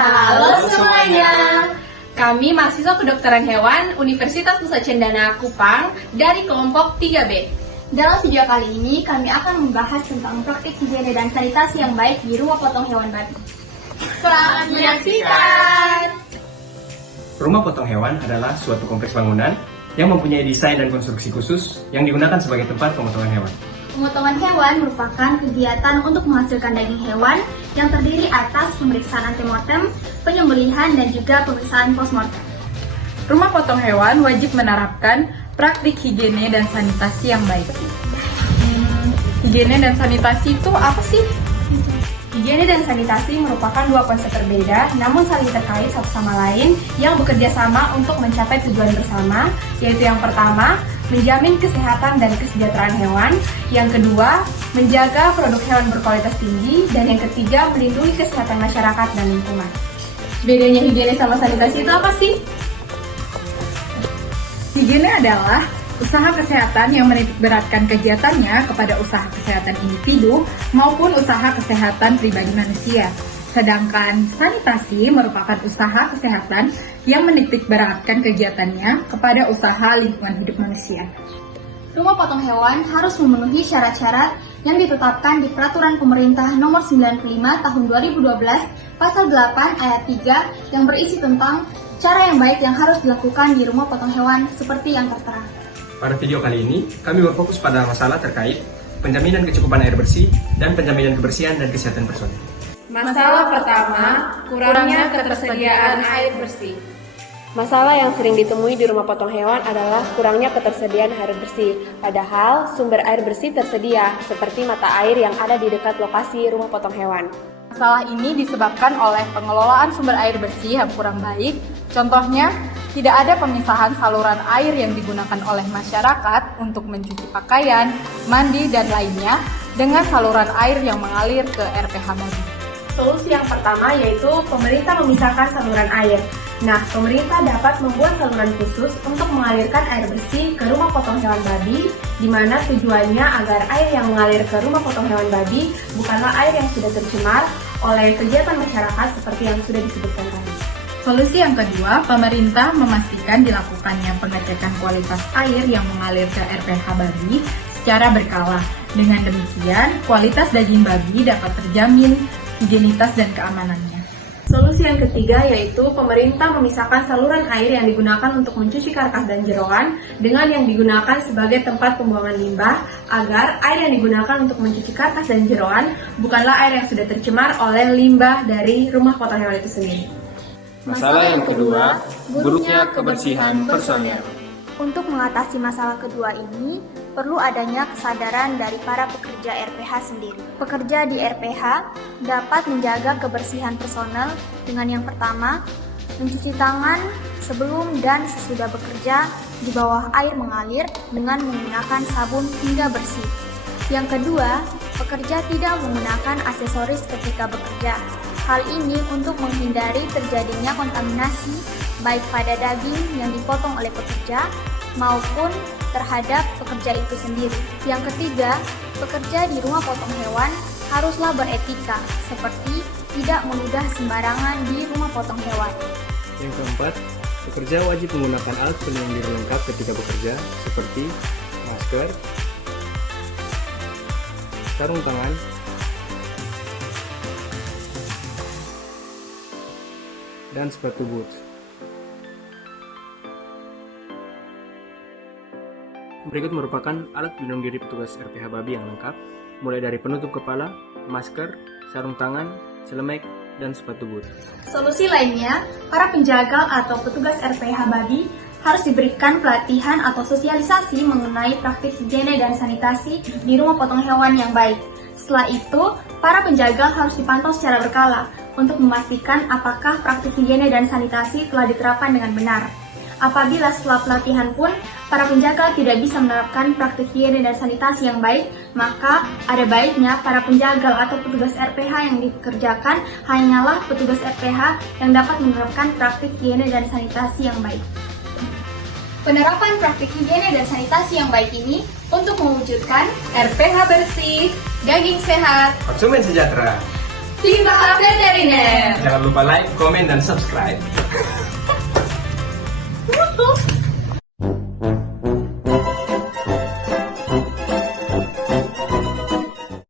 Halo semuanya, kami mahasiswa kedokteran hewan Universitas Nusa Cendana Kupang dari kelompok 3B. Dalam video kali ini, kami akan membahas tentang praktik higiene dan sanitasi yang baik di rumah potong hewan babi. Selamat menyaksikan! Rumah potong hewan adalah suatu kompleks bangunan yang mempunyai desain dan konstruksi khusus yang digunakan sebagai tempat pemotongan hewan. Pemotongan hewan merupakan kegiatan untuk menghasilkan daging hewan yang terdiri atas pemeriksaan antemortem, penyembelihan, dan juga pemeriksaan postmortem. Rumah potong hewan wajib menerapkan praktik higiene dan sanitasi yang baik. Higiene dan sanitasi itu apa sih? Higiene dan sanitasi merupakan dua konsep berbeda, namun saling terkait satu sama lain yang bekerja sama untuk mencapai tujuan bersama, yaitu yang pertama, menjamin kesehatan dan kesejahteraan hewan, yang kedua, menjaga produk hewan berkualitas tinggi, dan yang ketiga, melindungi kesehatan masyarakat dan lingkungan. Bedanya higiene sama sanitasi itu apa sih? Higiene adalah usaha kesehatan yang menitikberatkan kegiatannya kepada usaha kesehatan individu maupun usaha kesehatan pribadi manusia. Sedangkan sanitasi merupakan usaha kesehatan yang menitikberatkan kegiatannya kepada usaha lingkungan hidup manusia. Rumah potong hewan harus memenuhi syarat-syarat yang ditetapkan di Peraturan Pemerintah Nomor 95 Tahun 2012 Pasal 8 Ayat 3 yang berisi tentang cara yang baik yang harus dilakukan di rumah potong hewan seperti yang tertera. Pada video kali ini, kami berfokus pada masalah terkait penjaminan kecukupan air bersih dan penjaminan kebersihan dan kesehatan personil. Masalah pertama, kurangnya ketersediaan air bersih. Masalah yang sering ditemui di rumah potong hewan adalah kurangnya ketersediaan air bersih. Padahal sumber air bersih tersedia, seperti mata air yang ada di dekat lokasi rumah potong hewan. Masalah ini disebabkan oleh pengelolaan sumber air bersih yang kurang baik. Contohnya, tidak ada pemisahan saluran air yang digunakan oleh masyarakat untuk mencuci pakaian, mandi, dan lainnya dengan saluran air yang mengalir ke RPH babi. Solusi yang pertama yaitu pemerintah memisahkan saluran air. Nah, pemerintah dapat membuat saluran khusus untuk mengalirkan air bersih ke rumah potong hewan babi, di mana tujuannya agar air yang mengalir ke rumah potong hewan babi bukanlah air yang sudah tercemar oleh kegiatan masyarakat seperti yang sudah disebutkan tadi. Solusi yang kedua, pemerintah memastikan dilakukannya pengecekan kualitas air yang mengalir ke RPH babi secara berkala. Dengan demikian, kualitas daging babi dapat terjamin higienitas dan keamanannya. Solusi yang ketiga yaitu pemerintah memisahkan saluran air yang digunakan untuk mencuci karkas dan jeroan dengan yang digunakan sebagai tempat pembuangan limbah agar air yang digunakan untuk mencuci karkas dan jeroan bukanlah air yang sudah tercemar oleh limbah dari rumah potong hewan itu sendiri. Masalah yang kedua, buruknya kebersihan personil. Untuk mengatasi masalah kedua ini, perlu adanya kesadaran dari para pekerja RPH sendiri. Pekerja di RPH dapat menjaga kebersihan personel dengan yang pertama, mencuci tangan sebelum dan sesudah bekerja di bawah air mengalir dengan menggunakan sabun hingga bersih. Yang kedua, pekerja tidak menggunakan aksesoris ketika bekerja. Hal ini untuk menghindari terjadinya kontaminasi baik pada daging yang dipotong oleh pekerja maupun terhadap pekerja itu sendiri. Yang ketiga, pekerja di rumah potong hewan haruslah beretika, seperti tidak meludah sembarangan di rumah potong hewan. Yang keempat, pekerja wajib menggunakan alat pelindung diri lengkap ketika bekerja, seperti masker, sarung tangan, dan sepatu boots. Berikut merupakan alat pelindung diri petugas RPH babi yang lengkap, mulai dari penutup kepala, masker, sarung tangan, celemek, dan sepatu boot. Solusi lainnya, para penjaga atau petugas RPH babi harus diberikan pelatihan atau sosialisasi mengenai praktik higiene dan sanitasi di rumah potong hewan yang baik. Setelah itu, para penjaga harus dipantau secara berkala untuk memastikan apakah praktik higiene dan sanitasi telah diterapkan dengan benar. Apabila setelah pelatihan pun para penjaga tidak bisa menerapkan praktik higiene dan sanitasi yang baik, maka ada baiknya para penjaga atau petugas RPH yang dikerjakan hanyalah petugas RPH yang dapat menerapkan praktik higiene dan sanitasi yang baik. Penerapan praktik higiene dan sanitasi yang baik ini untuk mewujudkan RPH bersih, daging sehat, Konsumen sejahtera. Cinta Veteriner. Jangan lupa like, komen, dan subscribe.